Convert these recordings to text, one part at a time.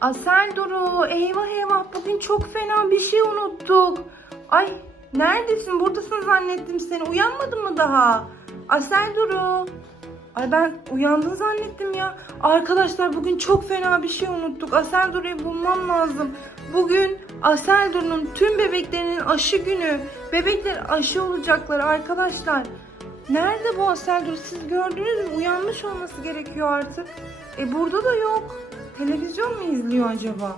Asel Duru eyvah eyvah bugün çok fena bir şey unuttuk. Ay neredesin buradasın zannettim seni uyanmadın mı daha? Asel Duru. Ay ben uyandın zannettim ya. Arkadaşlar bugün çok fena bir şey unuttuk. Asel Duru'yu bulmam lazım. Bugün Asel Duru'nun tüm bebeklerinin aşı günü. Bebekler aşı olacaklar arkadaşlar. Nerede bu Asel Duru? Siz gördünüz mü? Uyanmış olması gerekiyor artık. E burada da yok. Televizyon mu izliyor acaba?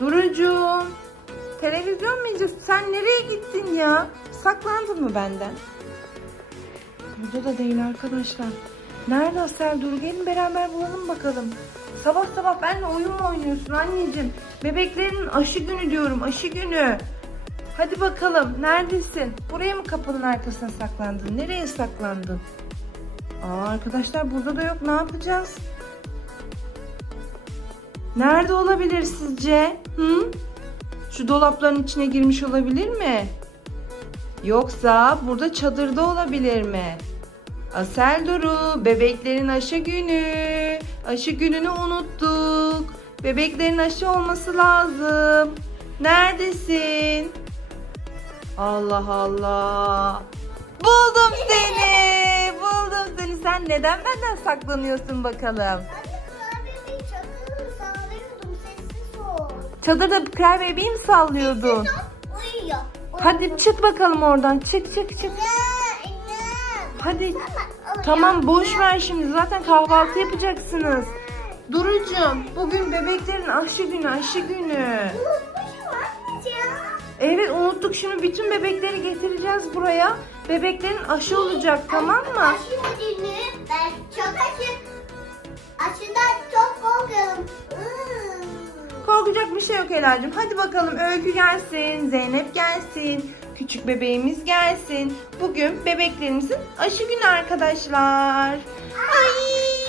Durucuğum. Televizyon mu izliyorsun? Sen nereye gittin ya? Saklandın mı benden? Burada da değil arkadaşlar. Nerede Asel Duru? Gelin beraber bulalım bakalım. Sabah sabah benimle oyun mu oynuyorsun anneciğim? Bebeklerin aşı günü diyorum aşı günü. Hadi bakalım neredesin? Buraya mı kapının arkasına saklandın? Nereye saklandın? Aa arkadaşlar burada da yok. Ne yapacağız? Nerede olabilir sizce? Hı? Şu dolapların içine girmiş olabilir mi? Yoksa burada çadırda olabilir mi? Asel Duru, bebeklerin aşı günü. Aşı gününü unuttuk. Bebeklerin aşı olması lazım. Neredesin? Allah Allah. Buldum seni. Buldum seni. Sen neden benden saklanıyorsun bakalım? Çadırda bebeği mi sallıyordun? Uyuyor. Hadi çık bakalım oradan. Çık çık çık. Hadi. Tamam. Boş ver şimdi. Zaten kahvaltı yapacaksınız. Durucuğum bugün bebeklerin aşı günü aşı günü. Evet unuttuk şimdi bütün bebekleri getireceğiz buraya. Bebeklerin aşı olacak tamam mı? Aşı günü ben çok aşı. Korkacak bir şey yok Ela'cığım. Hadi bakalım Öykü gelsin, Zeynep gelsin, küçük bebeğimiz gelsin. Bugün bebeklerimizin aşı günü arkadaşlar. Ay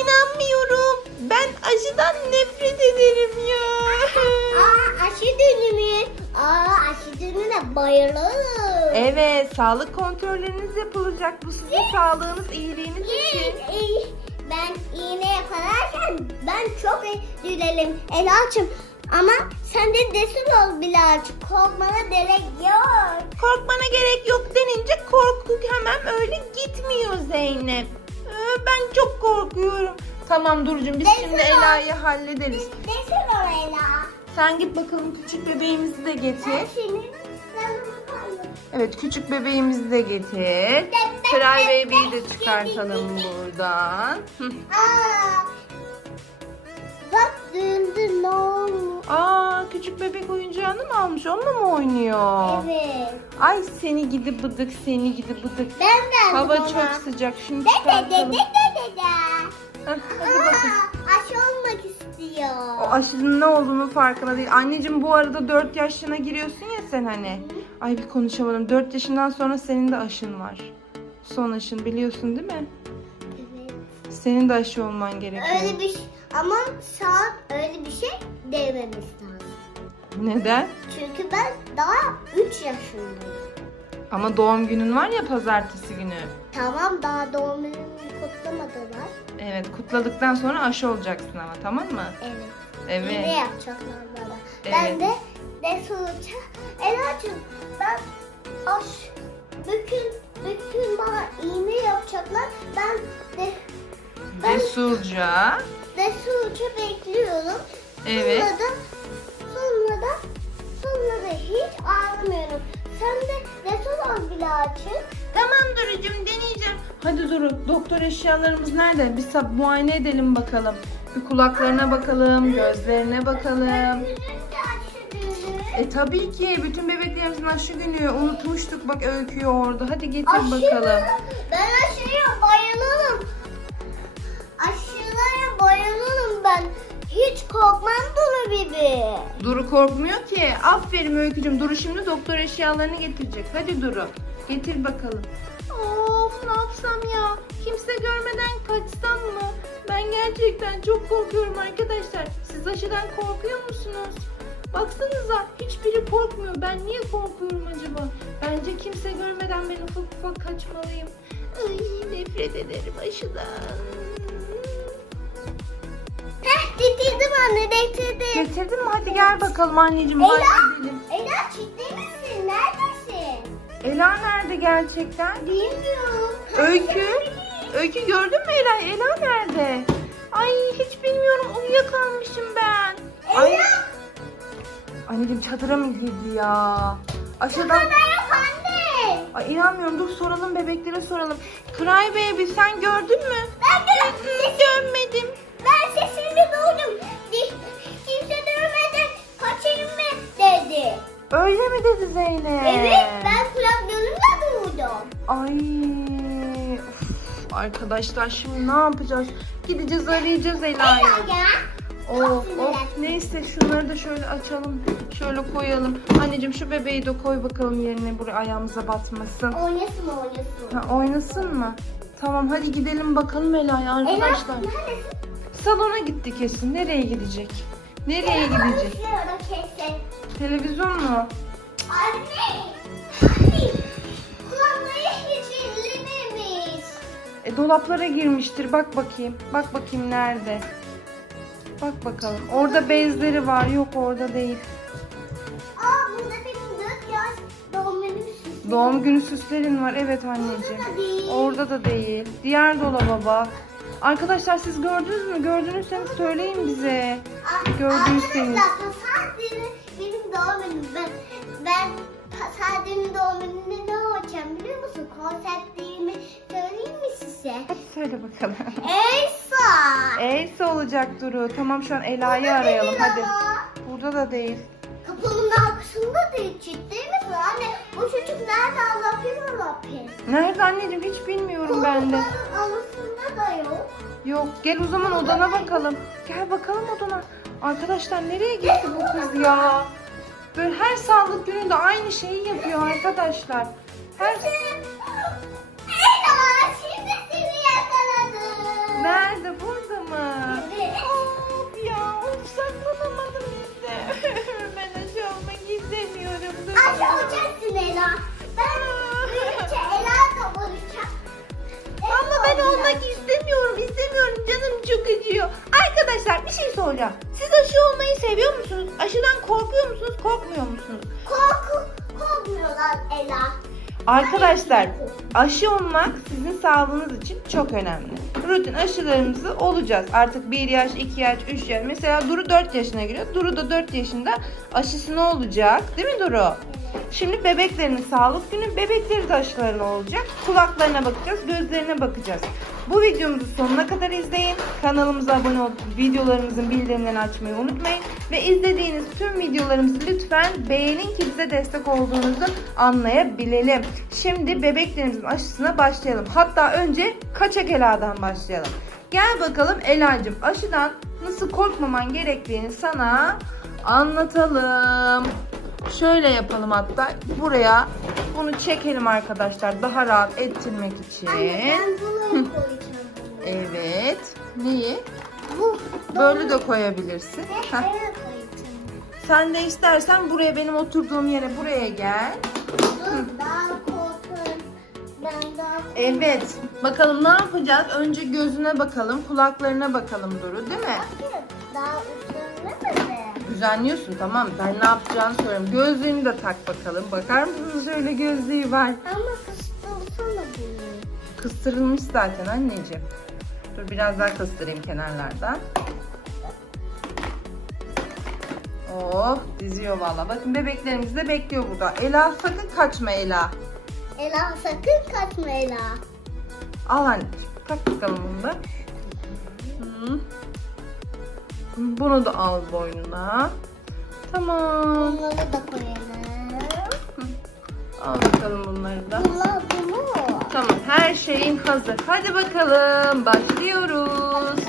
inanmıyorum. Ben aşıdan nefret ederim ya. Aa aşı günü mü? Aa aşı gününe bayılırım. Evet, sağlık kontrolleriniz yapılacak. Bu sizin sağlığınız, iyiliğiniz için. Ben iğne yakalarken ben çok üzülelim Ela'cığım. Ama sen de desur ol birazcık. Korkmana gerek yok. Korkmana gerek yok denince korku hemen öyle gitmiyor Zeynep. Ee, ben çok korkuyorum. Tamam Duru'cum biz Neyse şimdi. Ela'yı hallederiz. Desur ol Ela. Sen git bakalım küçük bebeğimizi de getir. Ben kaldım. Evet küçük bebeğimizi de getir. Kral Baby'yi de çıkartalım buradan. Hı. Aa, bak döndü ne olmuş? Aa küçük bebek oyuncağını mı almış? Onunla mı oynuyor? Evet. Ay seni gidi bıdık seni gidi bıdık. Ben de Hava ona. çok sıcak. Şimdi De de de de çıkartalım. de de. Heh, Hadi bakın. Aa, aşı olmak istiyor. O aşının ne olduğunu farkında değil. Anneciğim bu arada 4 yaşına giriyorsun ya sen hani. Ay bir konuşamadım. 4 yaşından sonra senin de aşın var. Son aşın biliyorsun değil mi? Evet. Senin de aşı olman gerekiyor. Öyle bir şey ama şu an öyle bir şey dememiz lazım. Neden? Çünkü ben daha 3 yaşındayım. Ama doğum günün var ya pazartesi günü. Tamam daha doğum günümü kutlamadılar. Evet kutladıktan sonra aşı olacaksın ama tamam mı? Evet. Evet. Yine yapacaklar bana. Evet. Ben de ne sonuçta Ela'cığım ben aş bütün bütün bana iğne yapacaklar. Ben de ben Cesurca. sonuçta bekliyorum. Evet. Sonra da sonra da sonra da hiç ağlamıyorum. Sen de al bile açık. Tamam Duru'cum deneyeceğim. Hadi Duru doktor eşyalarımız nerede? Bir sab muayene edelim bakalım. Bir kulaklarına bakalım, gözlerine bakalım. E tabii ki bütün bebeklerimizin aşı günü. Unutmuştuk bak öyküyü orada. Hadi getir bakalım. Ben aşıya bayılırım. Aşılara bayılırım ben. Hiç korkmam Duru Bibi. Duru korkmuyor ki. Aferin öykücüm. Duru şimdi doktor eşyalarını getirecek. Hadi Duru. Getir bakalım. Of ne yapsam ya? Kimse görmeden kaçsam mı? Ben gerçekten çok korkuyorum arkadaşlar. Siz aşıdan korkuyor musunuz? Baksanıza hiçbiri korkmuyor. Ben niye korkuyorum acaba? Bence kimse görmeden ben ufak ufak kaçmalıyım. Ay nefret ederim aşıdan. Heh, Titi anne getirdim. Getirdin mi? Hadi gel bakalım anneciğim. Ela. Hadi gidelim. Ela ciddi misin? Neredesin? Ela nerede gerçekten? Bilmiyorum. Öykü. Öykü gördün mü Ela? Ela nerede? Ay hiç bilmiyorum. Uyuyakalmışım ben. Ay. Anneciğim çadıra mı girdi ya? Aşağıdan... Yok anne. Ay inanmıyorum. Dur soralım bebeklere soralım. Cry Baby sen gördün mü? Ben de Görmedim. Ben sesini duydum. Di- Kimse dövmeden kaçayım mı dedi. Öyle mi dedi Zeynep? Evet ben kulaklarımla duydum. Ay. Of, arkadaşlar şimdi ne yapacağız? Gideceğiz arayacağız Ela'yı. Ela ya. Of of neyse şunları da şöyle açalım. Şöyle koyalım. Anneciğim şu bebeği de koy bakalım yerine buraya ayağımıza batmasın. Oynasın oynasın. Ha, oynasın mı? Tamam hadi gidelim bakalım Ela'ya arkadaşlar. Ela neredesin? Salona gitti kesin. Nereye gidecek? Nereye gidecek? Şurada kesin. Televizyon mu? Anne. Anne. Kulakları hiç ellememiş. E dolaplara girmiştir. Bak bakayım. Bak bakayım nerede? Bak bakalım. Orada bezleri var. Yok orada değil. Doğum günü süslerin var. Evet anneciğim. Orada da değil. Diğer dolaba bak. Arkadaşlar siz gördünüz mü? Gördünüzseniz söyleyin bize. Gördüyseniz. Arkadaşlar benim doğum günüm. Ben, ben Pasadena doğum gününde ne yapacağım biliyor musun? Konseptimi söyleyeyim mi size? Hadi söyle bakalım. Elsa. Elsa olacak Duru. Tamam şu an Ela'yı arayalım hadi. ama. Burada da değil. Kapının arkasında değil ciddi misin? Anne bu çocuk nerede Allah'ım Allah'ım? Nerede anneciğim hiç bilmiyorum ben de. Koltukların arasında da yok. Yok gel o zaman odana bakalım. Gel bakalım odana. Arkadaşlar nereye gitti bu kız ya? Böyle her sağlık gününde aynı şeyi yapıyor arkadaşlar. Her şimdi seni yakaladım. Nerede burada mı? Evet. Of ya of saklanamadım işte. soracağım. Siz aşı olmayı seviyor musunuz? Aşıdan korkuyor musunuz? Korkmuyor musunuz? Korku, korkmuyorlar Ela. Arkadaşlar aşı olmak sizin sağlığınız için çok önemli. Rutin aşılarımızı olacağız. Artık 1 yaş, 2 yaş, 3 yaş. Mesela Duru 4 yaşına giriyor. Duru da 4 yaşında aşısı ne olacak? Değil mi Duru? Şimdi bebeklerin sağlık günü bebekleri de aşılarına olacak. Kulaklarına bakacağız, gözlerine bakacağız. Bu videomuzu sonuna kadar izleyin. Kanalımıza abone olup videolarımızın bildirimlerini açmayı unutmayın. Ve izlediğiniz tüm videolarımızı lütfen beğenin ki bize destek olduğunuzu anlayabilelim. Şimdi bebeklerimizin aşısına başlayalım. Hatta önce kaçak Ela'dan başlayalım. Gel bakalım Ela'cığım aşıdan nasıl korkmaman gerektiğini sana anlatalım. Şöyle yapalım hatta buraya bunu çekelim arkadaşlar daha rahat ettirmek için. Anne ben bunu koyacağım. Evet. Neyi? Bu. Böyle de koyabilirsin. Heh, koyacağım. Sen de istersen buraya benim oturduğum yere buraya gel. Dur daha korkun. Ben daha Evet. Bakalım ne yapacağız? Önce gözüne bakalım, kulaklarına bakalım Duru değil mi? Bakın daha? Düzenliyorsun tamam? Ben ne yapacağını söylüyorum. Gözlüğünü de tak bakalım. Bakar mısınız şöyle gözlüğü var. Ama bunu. Kıstırılmış zaten anneciğim. Dur biraz daha kıstırayım kenarlardan. Oh diziyor valla. Bakın bebeklerimiz de bekliyor burada. Ela sakın kaçma Ela. Ela sakın kaçma Ela. Al anneciğim. Tak bakalım bunu da. Hı. Bunu da al boynuna. Tamam. Bunları da koyalım. Al bakalım bunları da. Bunlar bunu. Tamam her şeyin hazır. Hadi bakalım başlıyoruz.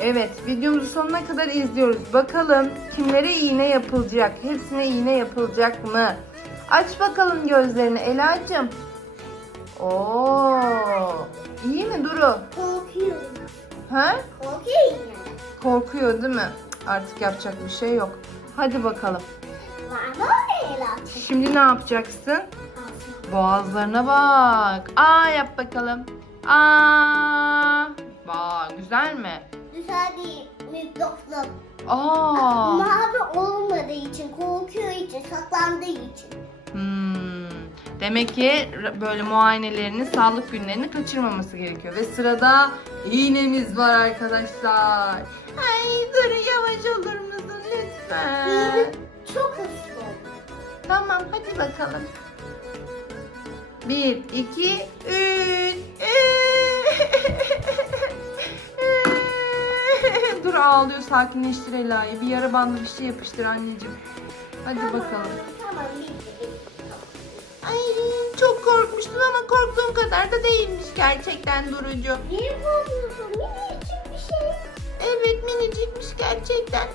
Evet videomuzu sonuna kadar izliyoruz. Bakalım kimlere iğne yapılacak? Hepsine iğne yapılacak mı? Aç bakalım gözlerini Ela'cığım. Oo, iyi mi Duru? Korkuyorum. Ha? Korkuyorum. Korkuyor değil mi? Artık yapacak bir şey yok. Hadi bakalım. Var mı Ela? Şimdi ne yapacaksın? Boğazlarına bak. Aa yap bakalım. Aa. Bak güzel mi? Güzel değil. Mikroskop. Aa. Mavi olmadığı için, korkuyor için, saklandığı için. Hmm. Demek ki böyle muayenelerini, sağlık günlerini kaçırmaması gerekiyor. Ve sırada iğnemiz var arkadaşlar. Ay durun yavaş olur musun lütfen? Çok hızlı. Tamam hadi bakalım. Bir, iki, üç. Dur ağlıyor sakinleştir Ela'yı. Bir yara bandı bir şey yapıştır anneciğim. Hadi bakalım. Tamam bitti bitti. Ay çok korkmuştum ama korktuğum kadar da değilmiş gerçekten Durucu. Niye korkuyorsun? Şey. Evet minicikmiş gerçekten.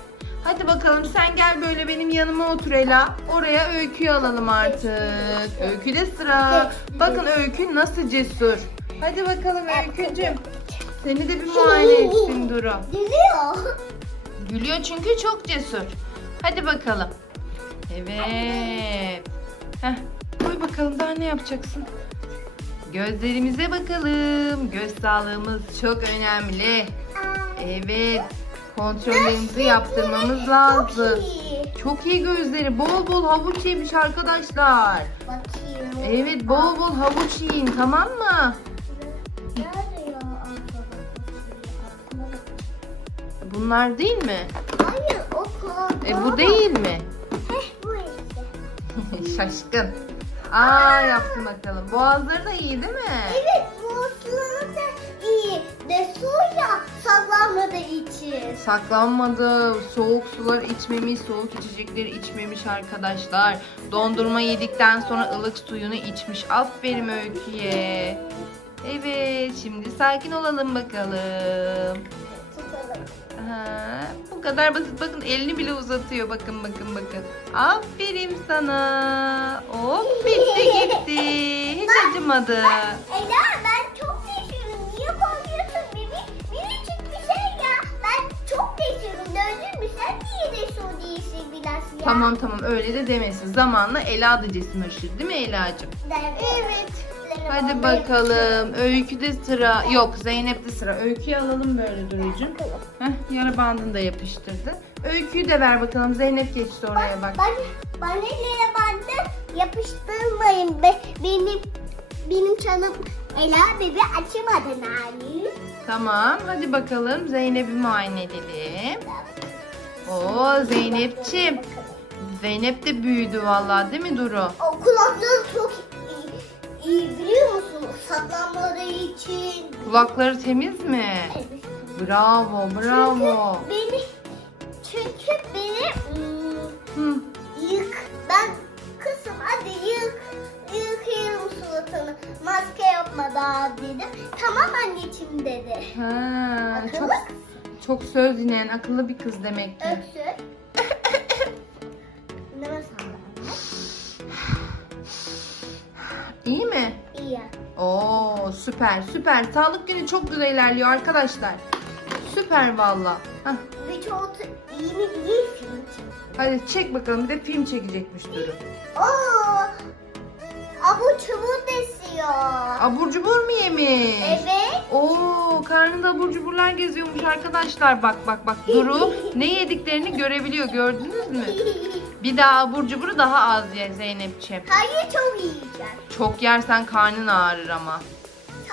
Hadi bakalım sen gel böyle benim yanıma otur Ela. Oraya öyküyü alalım artık. Öyküde sıra. Bakın öykü nasıl cesur. Hadi bakalım öykücüm. Seni de bir muayene etsin Duru. Gülüyor. Gülüyor çünkü çok cesur. Hadi bakalım. Evet. Heh, koy bakalım daha ne yapacaksın? Gözlerimize bakalım. Göz sağlığımız çok önemli. Evet. Kontrollerimizi yaptırmamız lazım. Çok iyi. Gözleri. Bol bol havuç yemiş arkadaşlar. Bakayım. Evet bol bol havuç yiyin tamam mı? Bunlar değil mi? Hayır o. E bu değil mi? Heh bu işte. Şaşkın. Aa yaptım bakalım. Boğazları da iyi değil mi? Evet boğazları da iyi. De için. Saklanmadı. Soğuk sular içmemiş, soğuk içecekleri içmemiş arkadaşlar. Dondurma yedikten sonra ılık suyunu içmiş. Aferin Öykü'ye. Evet, şimdi sakin olalım bakalım. Ha, bu kadar basit. Bakın elini bile uzatıyor. Bakın bakın bakın. Aferin sana. Hop bitti gitti. Hiç acımadı. Ela ya? Tamam tamam öyle de demesin. Zamanla Ela da cesimleşir değil mi Ela'cığım? Evet. Hadi bakalım. Öyküde sıra. Yok Zeynep'te sıra. Öyküyü alalım böyle Duru'cum. Heh, yara bandını da yapıştırdı. Öyküyü de ver bakalım. Zeynep geçti oraya bak. Ben, bana nereye bandı yapıştırmayın. Be, benim benim canım Ela bebe açamadı Nani. Tamam. Hadi bakalım. Zeynep'i muayene edelim. Oo Zeynep'ciğim. Zeynep de büyüdü vallahi değil mi Duru? O kulakları çok iyi, iyi biliyor musun? Saklanmaları için. Kulakları temiz mi? Evet. Bravo, bravo. Çünkü beni çünkü beni hmm, yık ben kızım hadi yık yıkayalım suratını maske yapma daha dedim. Tamam anneciğim dedi. Ha, çok çok söz dinleyen akıllı bir kız demek ki. öksür. Süper süper. Sağlık günü çok güzel ilerliyor arkadaşlar. Süper valla. Hah, Bir çok iyi mi değil film. Hadi çek bakalım bir de film çekecekmiş Duru. Oo, abu çubuk desiyor. Abur cubur mu yemiş? Evet. Oo karnında abur cuburlar geziyormuş arkadaşlar. Bak bak bak Duru ne yediklerini görebiliyor gördünüz mü? Bir daha abur cuburu daha az ye Zeynep'ciğim. Hayır çok yiyeceğim. Çok yersen karnın ağrır ama.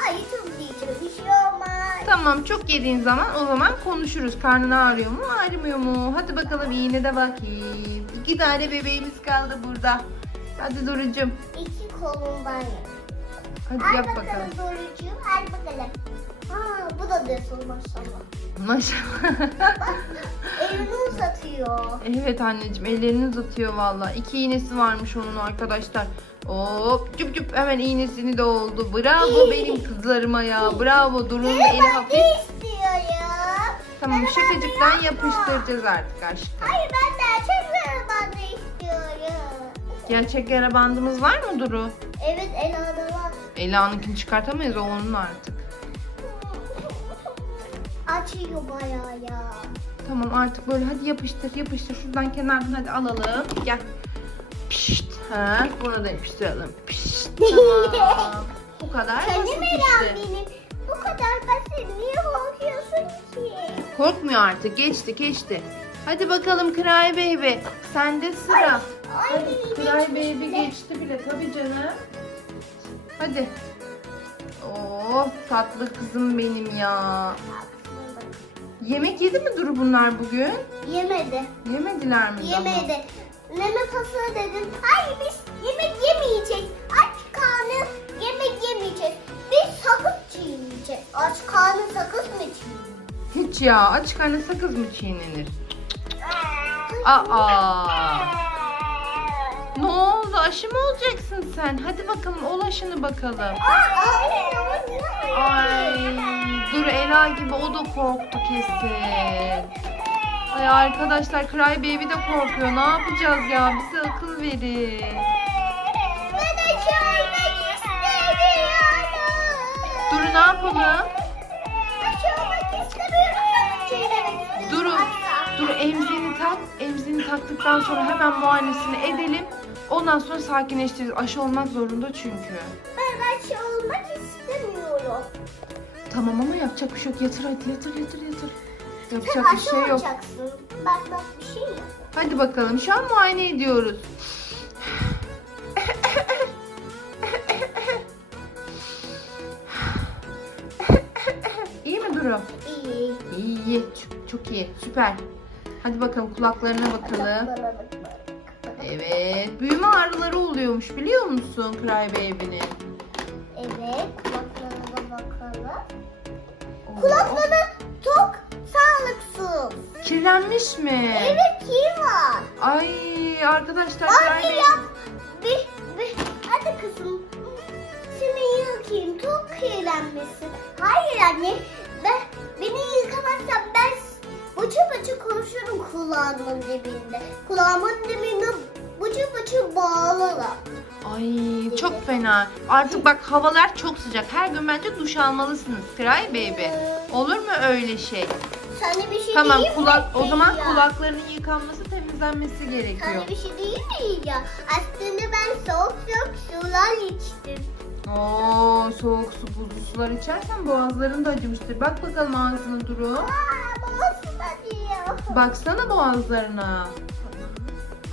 Hayır çok yiyeceğim. Bir şey olmaz. Tamam çok yediğin zaman o zaman konuşuruz. Karnın ağrıyor mu ağrımıyor mu? Hadi bakalım iğne de bakayım. İki tane bebeğimiz kaldı burada. Hadi Duru'cum. İki kolumdan yap. Hadi Al yap bakalım bakalım. Dorucuğum. Al bakalım. Aa, bu da desul maşallah. Maşallah. Elini uzatıyor. evet anneciğim ellerini uzatıyor valla. İki iğnesi varmış onun arkadaşlar. Hop cüp cüp hemen iğnesini de oldu. Bravo benim kızlarıma ya. Bravo Duru'nun eli Ben hafif. istiyorum. Tamam şakacıktan yapıştıracağız artık aşkım. Hayır ben ben de istiyorum. Gerçek yara bandımız var mı Duru? Evet Ela'da var. Ela'nınkini çıkartamayız o onun artık. Açıyor bayağı ya. Tamam artık böyle hadi yapıştır yapıştır şuradan kenardan hadi alalım. Gel. Pişt. Ha, bunu da yapıştıralım. Pişt. Tamam. Bu kadar Senin basit işte. benim. Bu kadar basit. Niye korkuyorsun ki? Korkmuyor artık. Geçti geçti. Hadi bakalım Cry Baby. Sende sıra. Ay, Cry geçmiş Baby bile. geçti bile tabii canım. Hadi. Oh tatlı kızım benim ya. Yemek yedi mi Duru bunlar bugün? Yemedi. Yemediler mi? Yemedi. Neme pası dedim. Hayır biz yemek yemeyeceğiz. Aç karnı yemek yemeyeceğiz. Biz sakız çiğneyeceğiz. Aç karnı sakız mı çiğneyeceğiz? Hiç ya aç karnı sakız mı çiğnenir? Aa. Ne oldu? Aşı mı olacaksın sen? Hadi bakalım ol aşını bakalım. Ay dur Ela gibi o da korktu kesin. Ay arkadaşlar Cry Baby de korkuyor. Ne yapacağız ya? Bize akıl verin. Ben aç olmak istemiyorum. Duru ne yapalım? Olmak istemiyorum. Duru. Duru emzini tak. Emzini taktıktan sonra hemen muayenesini edelim. Ondan sonra sakinleştiririz. Aşı olmak zorunda çünkü. Ben aç olmak istemiyorum. Tamam ama yapacak bir şey yok. Yatır hadi yatır yatır yatır. Yapacak bir şey yok. olacaksın. Bak bak bir şey yok. Hadi bakalım şu an muayene ediyoruz. İyi mi Duru? İyi. İyi iyi. Çok, çok iyi. Süper. Hadi bakalım kulaklarına bakalım. Evet. Büyüme ağrıları oluyormuş biliyor musun Cry Baby'nin? Evet, kulaklarına bakalım. Oo. Kirlenmiş mi? Evet, iyi var. Ay arkadaşlar Anne yap. Bir, bir, hadi kızım. Seni yıkayayım, çok kirlenmişsin. Hayır anne, ben, beni yıkamazsan ben bıçı bıçı konuşurum kulağımın dibinde. Kulağımın dibinde bıçı bıçı bağlarım. Ay çok fena. Artık bak havalar çok sıcak. Her gün bence duş almalısınız Cry Baby. Olur mu öyle şey? Sana bir şey Tamam diyeyim kulak mi? o zaman Ya. kulaklarının yıkanması temizlenmesi gerekiyor. Sana bir şey diyeyim mi ya? Aslında ben soğuk soğuk sular içtim. Oo soğuk su buzlu sular içersen boğazların da acımıştır. Bak bakalım ağzına Duru. Aa, babası da diyor. Baksana boğazlarına.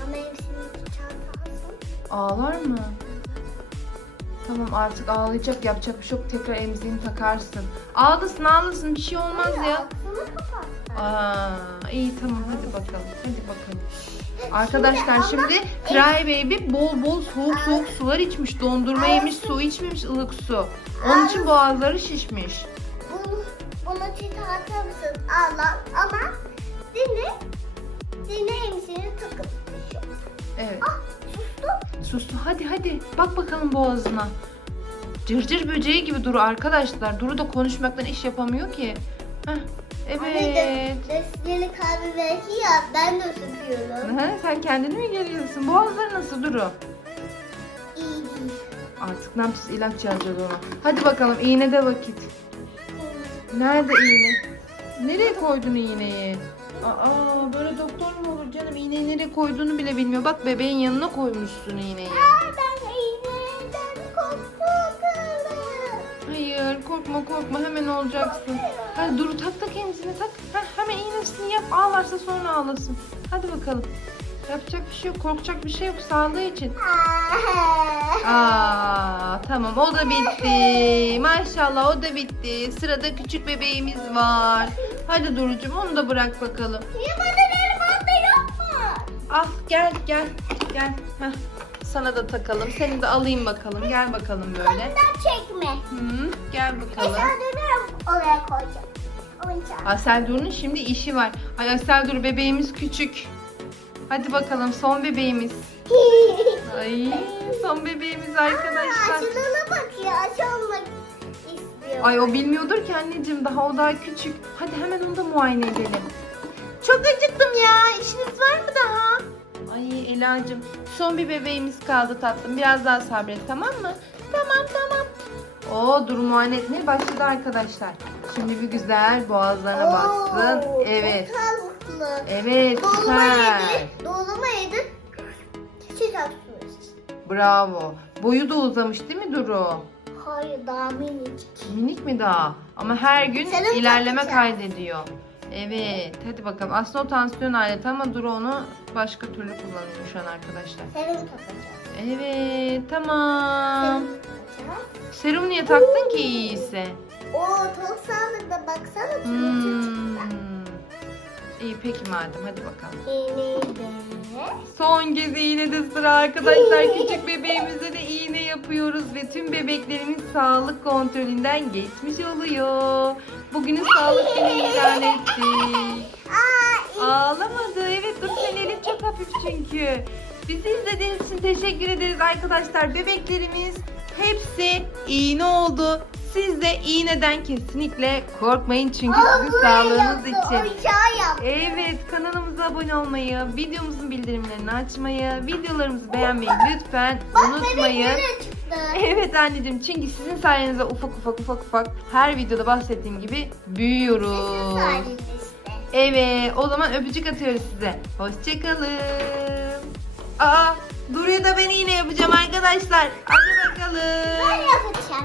Ama hepsinin çantası. Ağlar mı? Tamam artık ağlayacak yapacak bir şey yok. Tekrar emziğini takarsın. Ağlasın ağlasın bir şey olmaz ya. Aa, iyi tamam hadi bakalım. Hadi bakalım. Arkadaşlar şimdi Cry Baby bol bol soğuk soğuk sular içmiş. Dondurma yemiş, su içmemiş, ılık su. Onun için boğazları şişmiş. Bunu, bunu çıkartır mısın? Allah ama dinle. Dinle hemsini takıp düşüyor. Evet. Ah sustu. Sustu. Hadi hadi. Bak bakalım boğazına. Cırcır böceği gibi Duru arkadaşlar. Duru da konuşmaktan iş yapamıyor ki. Heh, evet. Desteli kahve belki ya ben de sıkıyorum. Ha, sen kendini mi geliyorsun? Boğazları nasıl Duru? İyi değil. Artık ne yapacağız? İlaç yazacağız ona. Hadi bakalım iğne de vakit. Nerede iğne? Nereye koydun iğneyi? Aa böyle doktor mu olur canım? İğneyi nereye koyduğunu bile bilmiyor. Bak bebeğin yanına koymuşsun iğneyi. Aa, ben iğneden korkuyorum. Hayır korkma korkma hemen olacaksın. Hadi dur tak tak emzini tak. Heh, hemen iğnesini yap ağlarsa sonra ağlasın. Hadi bakalım. Yapacak bir şey yok korkacak bir şey yok sağlığı için. Aa tamam o da bitti. Maşallah o da bitti. Sırada küçük bebeğimiz var. Hadi Duru'cum onu da bırak bakalım. Niye bana benim altta yok mu? Al gel gel gel. Heh, sana da takalım. Seni de alayım bakalım. Gel bakalım böyle. Bundan çekme. Hı, gel bakalım. Mesela dönüyorum oraya koyacağım. Oyuncak. Asel Duru'nun şimdi işi var. Ay Asel Duru bebeğimiz küçük. Hadi bakalım son bebeğimiz. Ay son bebeğimiz arkadaşlar. Aşılığına bak ya. İstiyor. Ay o bilmiyordur ki anneciğim daha o daha küçük. Hadi hemen onu da muayene edelim. Çok acıktım ya. İşiniz var mı daha? Ay Ela'cığım son bir bebeğimiz kaldı tatlım. Biraz daha sabret tamam mı? Tamam tamam. Oo dur muayene etmeye başladı arkadaşlar. Şimdi bir güzel boğazlarına. Oo, Evet. Çok sağlıklı. Evet Dolma süper. yedi. Dolma yedi. Çiçek atmış. Bravo. Boyu da uzamış değil mi Duru? Hayır daha minicik. Minik mi daha? Ama her gün Senin ilerleme takacağım. kaydediyor. Evet hadi bakalım. Aslında o tansiyon aleti ama Duru onu başka türlü kullanıyor şu an arkadaşlar. Serum takacağız. Evet tamam. Serum takacağız. Serum niye taktın ki iyiyse? Oo çok sağlıklı baksana Hmm. çıktı. İyi peki madem hadi bakalım. İğneyi de. Son kez iğne de sıra arkadaşlar. Küçük bebeğimize de iğne yapıyoruz ve tüm bebeklerimiz sağlık kontrolünden geçmiş oluyor. Bugünün sağlık günü ilan ettik. Ağlamadı. Evet dur senin elin çok hafif çünkü. Bizi izlediğiniz için teşekkür ederiz arkadaşlar. Bebeklerimiz hepsi iğne oldu. Siz de iğneden kesinlikle korkmayın çünkü Aa, sizin sağlığınız yaptı, için. Evet kanalımıza abone olmayı, videomuzun bildirimlerini açmayı, videolarımızı beğenmeyi lütfen unutmayın. Evet anneciğim çünkü sizin sayenizde ufak ufak ufak ufak her videoda bahsettiğim gibi büyüyoruz. İşte. Evet o zaman öpücük atıyoruz size. Hoşçakalın. Aa Duru'ya da ben iğne yapacağım arkadaşlar. Hadi bakalım. Ben yapacağım.